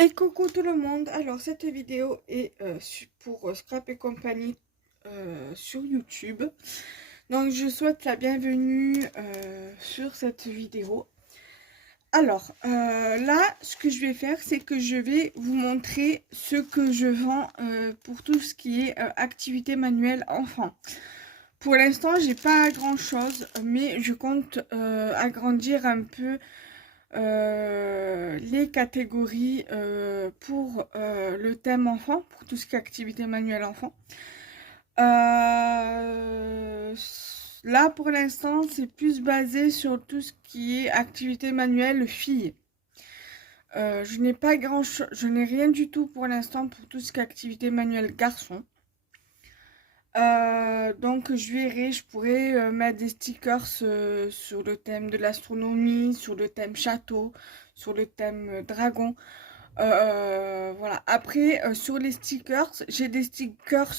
Et coucou tout le monde, alors cette vidéo est pour Scrap et compagnie sur YouTube. Donc je souhaite la bienvenue sur cette vidéo. Alors là, ce que je vais faire, c'est que je vais vous montrer ce que je vends pour tout ce qui est activité manuelle enfant. Pour l'instant, j'ai pas grand chose, mais je compte agrandir un peu les catégories pour le thème enfant, pour tout ce qui est activité manuelle enfant. Là, pour l'instant, c'est plus basé sur tout ce qui est activité manuelle fille. Je n'ai pas grand chose, je n'ai rien du tout pour l'instant pour tout ce qui est activité manuelle garçon. Donc je verrai, je pourrais mettre des stickers sur le thème de l'astronomie, sur le thème château, sur le thème dragon. Voilà. Après, sur les stickers, j'ai des stickers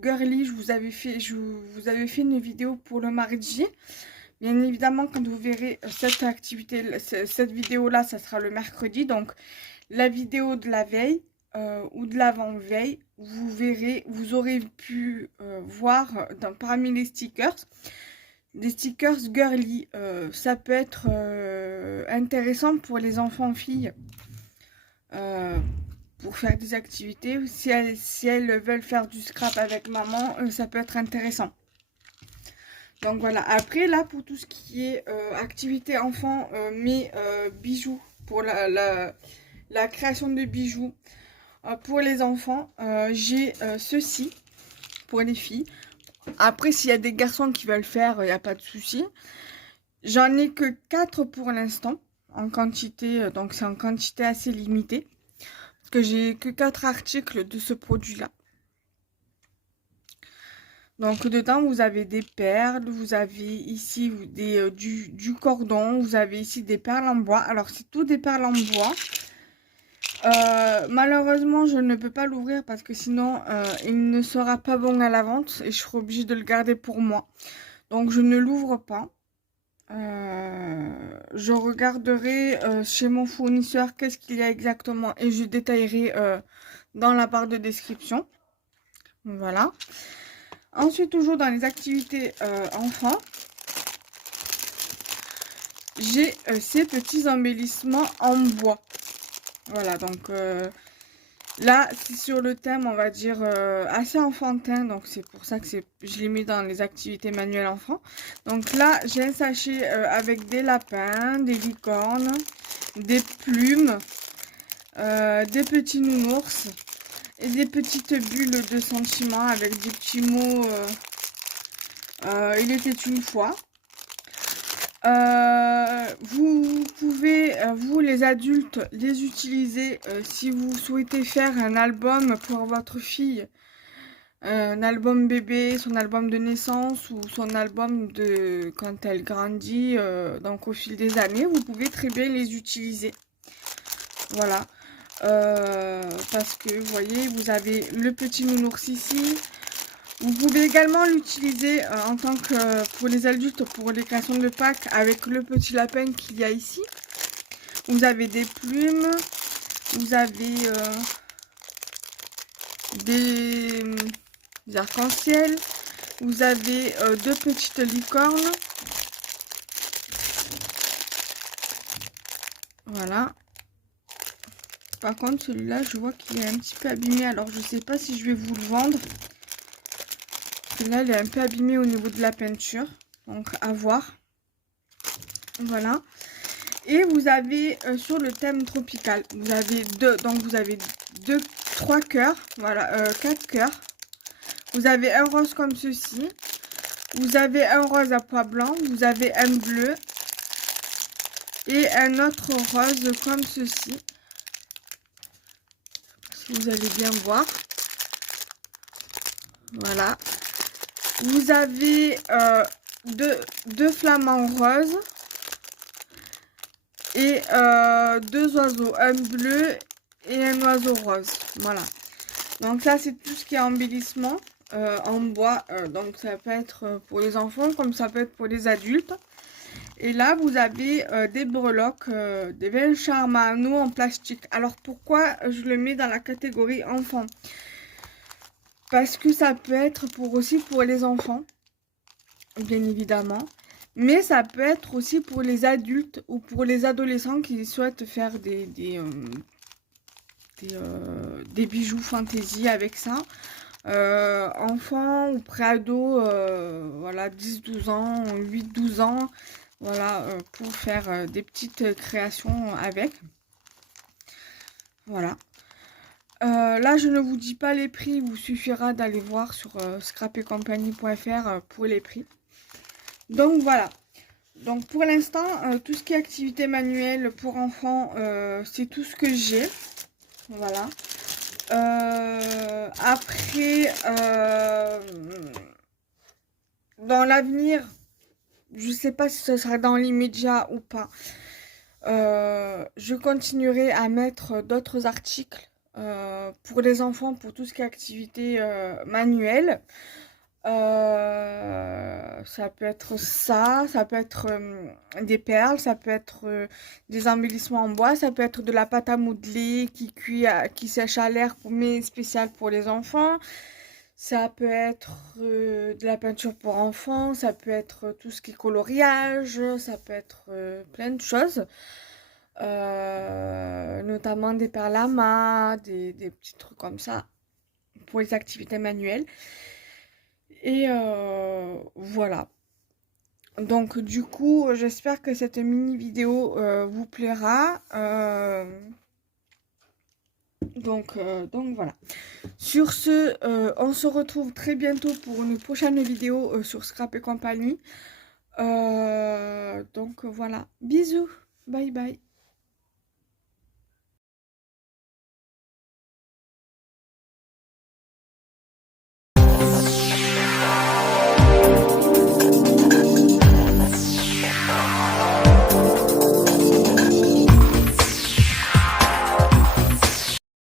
girly. Je vous avais fait une vidéo pour le mardi. Bien évidemment, quand vous verrez cette vidéo-là, ça sera le mercredi. Donc, la vidéo de la veille ou de l'avant-veille, vous verrez, vous aurez pu voir parmi les stickers, des stickers girly. Ça peut être intéressant pour les enfants filles. Pour faire des activités, si elles veulent faire du scrap avec maman, ça peut être intéressant. Donc voilà, après là pour tout ce qui est activité enfant, mais bijoux, pour la création de bijoux pour les enfants, j'ai ceci pour les filles. Après s'il y a des garçons qui veulent faire, il n'y a pas de souci. J'en ai que 4 pour l'instant, en quantité, donc c'est en quantité assez limitée. Parce que j'ai que 4 articles de ce produit-là. Donc dedans, vous avez des perles, vous avez ici du cordon, vous avez ici des perles en bois. Alors c'est tout des perles en bois. Malheureusement, je ne peux pas l'ouvrir parce que sinon, il ne sera pas bon à la vente et je serai obligée de le garder pour moi. Donc je ne l'ouvre pas. Je regarderai chez mon fournisseur qu'est-ce qu'il y a exactement et je détaillerai dans la barre de description. Voilà. Ensuite, toujours dans les activités enfants, j'ai ces petits embellissements en bois. Voilà, donc là, c'est sur le thème, on va dire, assez enfantin. Donc, c'est pour ça que je l'ai mis dans les activités manuelles enfants. Donc là, j'ai un sachet avec des lapins, des licornes, des plumes, des petits nounours et des petites bulles de sentiments avec des petits mots. Il était une fois. Vous pouvez, vous les adultes, les utiliser si vous souhaitez faire un album pour votre fille. Un album bébé, son album de naissance ou son album de quand elle grandit, donc au fil des années, vous pouvez très bien les utiliser. Voilà. Parce que vous voyez, vous avez le petit nounours ici. Vous pouvez également l'utiliser en tant que pour les adultes, pour les créations de Pâques, avec le petit lapin qu'il y a ici. Vous avez des plumes, vous avez des arcs-en-ciel, vous avez deux petites licornes. Voilà. Par contre, celui-là, je vois qu'il est un petit peu abîmé, alors je ne sais pas si je vais vous le vendre. Là, il est un peu abîmé au niveau de la peinture, donc à voir. Voilà. Et vous avez sur le thème tropical, vous avez trois cœurs, voilà, 4 cœurs. Vous avez un rose comme ceci, vous avez un rose à pois blanc, vous avez un bleu et un autre rose comme ceci. Si vous allez bien voir, voilà. Vous avez deux flamants roses et deux oiseaux, un bleu et un oiseau rose. Voilà. Donc là, c'est tout ce qui est embellissement en bois. Donc ça peut être pour les enfants comme ça peut être pour les adultes. Et là, vous avez des breloques, des vins Charmano en plastique. Alors, pourquoi je le mets dans la catégorie enfant? Parce que ça peut être aussi pour les enfants, bien évidemment. Mais ça peut être aussi pour les adultes ou pour les adolescents qui souhaitent faire des bijoux fantaisie avec ça. Enfants ou pré-ado, voilà, 10-12 ans, 8-12 ans, voilà, pour faire des petites créations avec. Voilà. Là, je ne vous dis pas les prix, il vous suffira d'aller voir sur scrapetcompagnie.fr pour les prix. Donc voilà. Donc pour l'instant, tout ce qui est activité manuelle pour enfants, c'est tout ce que j'ai. Voilà. Après, dans l'avenir, je sais pas si ce sera dans l'immédiat ou pas. Je continuerai à mettre d'autres articles pour les enfants, pour tout ce qui est activité manuelle. Ça peut être ça peut être des perles, ça peut être des embellissements en bois, ça peut être de la pâte à modeler qui cuit, qui sèche à l'air, mais spécial pour les enfants. Ça peut être de la peinture pour enfants, ça peut être tout ce qui est coloriage, ça peut être plein de choses. Notamment des perles à main, des petits trucs comme ça pour les activités manuelles. Et voilà. Donc du coup, j'espère que cette mini vidéo vous plaira. Donc voilà. Sur ce, on se retrouve très bientôt pour une prochaine vidéo sur Scrap et compagnie. Donc voilà. Bisous. Bye bye.